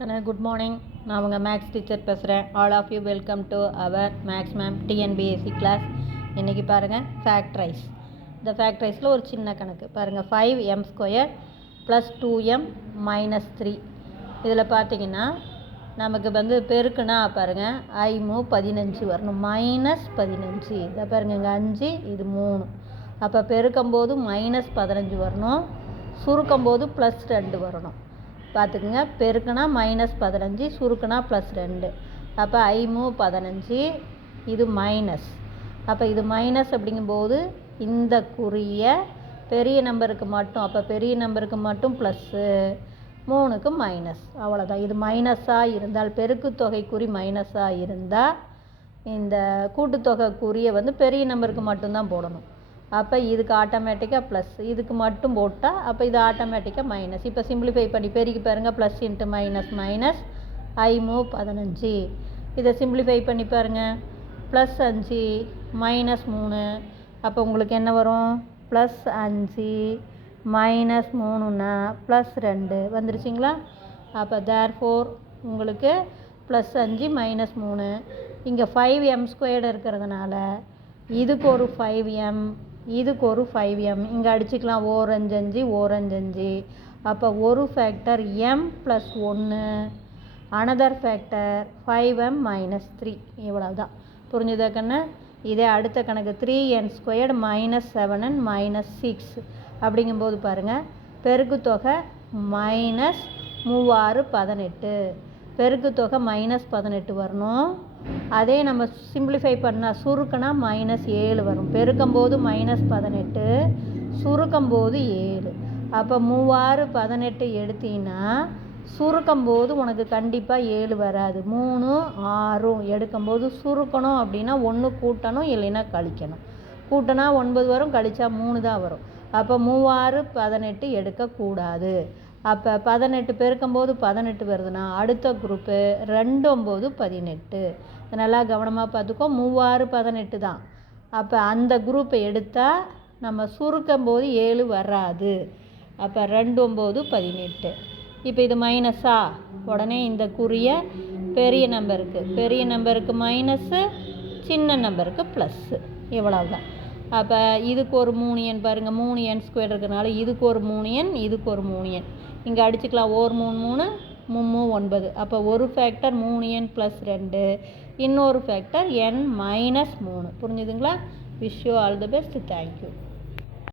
Good morning. நான் உங்கள் Max teacher பேசுகிறேன். All of you welcome to our Max ma'am TNPSC class. இன்றைக்கி பாருங்கள் ஃபேக்ட்ரைஸ். இந்த ஃபேக்ட்ரைஸில் ஒரு சின்ன கணக்கு பாருங்கள். 5m² + 2m - 3. இதில் பார்த்தீங்கன்னா நமக்கு பெருக்குனா பாருங்கள் i-15 வரணும். -15 இதை பாருங்கள், இங்கே 5 இது 3. அப்போ பெருக்கும்போது -15 வரணும், சுருக்கும்போது +2 வரணும். பார்த்துக்குங்க, பெருக்குனா -15, சுருக்குனா +2. அப்போ i-15 இது மைனஸ். அப்போ இது மைனஸ் அப்படிங்கும்போது இந்த குறிய பெரிய நம்பருக்கு மட்டும், அப்போ பெரிய நம்பருக்கு மட்டும் ப்ளஸ்ஸு, 3க்கு மைனஸ். அவ்வளோதான். இது மைனஸாக இருந்தால், பெருக்குத்தொகை குறி மைனஸாக இருந்தால் இந்த கூட்டுத்தொகை குறியை பெரிய நம்பருக்கு மட்டும்தான் போடணும். அப்போ இதுக்கு ஆட்டோமேட்டிக்காக ப்ளஸ், இதுக்கு மட்டும் போட்டால் அப்போ இது ஆட்டோமேட்டிக்காக மைனஸ். இப்போ சிம்பிளிஃபை பண்ணி பெருக்கி பாருங்கள். Plus into minus minus i-15. இதை சிம்பிளிஃபை பண்ணி பாருங்கள். +5 -3. அப்போ உங்களுக்கு என்ன வரும்? +5 -3னா +2 வந்துருச்சிங்களா? அப்போ தேர்ஃபோர் உங்களுக்கு +5 -3. இங்கே 5m² இருக்கிறதுனால இதுக்கு ஒரு 5m, இதுக்கு ஒரு 5m. இங்கே அடிச்சுக்கலாம். ஓர் 5 5, ஓர் 5 5. அப்போ ஒரு factor m + 1, another factor 5m - 3. இவ்வளோதான். புரிஞ்சுதா கண்ணு? இதே அடுத்த கணக்கு 3n² - 7n - 6 அப்படிங்கும்போது பாருங்கள், பெருக்குத்தொகை -3618, பெருக்குத்தொகை -18 வரணும். அதே நம்ம சிம்பிளிஃபை பண்ணால் சுருக்குனா -7 வரும். பெருக்கும்போது -18, சுருக்கும்போது 7. அப்போ 3618 எடுத்தீங்கன்னா சுருக்கும்போது உனக்கு கண்டிப்பாக 7 வராது. 3 6 எடுக்கும்போது சுருக்கணும் அப்படின்னா 1 கூட்டணும், இல்லைன்னா கழிக்கணும். கூட்டினா 9 வரும், கழிச்சா 3 தான் வரும். அப்போ 3618 எடுக்கக்கூடாது. அப்போ 18 பெருக்கும்போது 18 வருதுன்னா அடுத்த குரூப்பு 2 9 18. நல்லா கவனமாக பார்த்துக்கோ. 3618 தான். அப்போ அந்த குரூப்பை எடுத்தால் நம்ம சுருக்கும்போது 7 வராது. அப்போ 2 9 18. இப்போ இது மைனஸா, உடனே இந்த குறிய பெரிய நம்பருக்கு மைனஸு, சின்ன நம்பருக்கு ப்ளஸ்ஸு. இவ்வளவுதான். அப்போ இதுக்கு ஒரு 3n பாருங்கள். 3n² இருக்கிறதுனால இதுக்கு ஒரு 3n, இதுக்கு ஒரு 3n. இங்கே அடிச்சுக்கலாம். ஓர் 3 3, 3 9. அப்போ ஒரு ஃபேக்டர் 3n + 2, இன்னொரு ஃபேக்டர் n - 3. புரிஞ்சுதுங்களா? Wish you all the best. Thank you.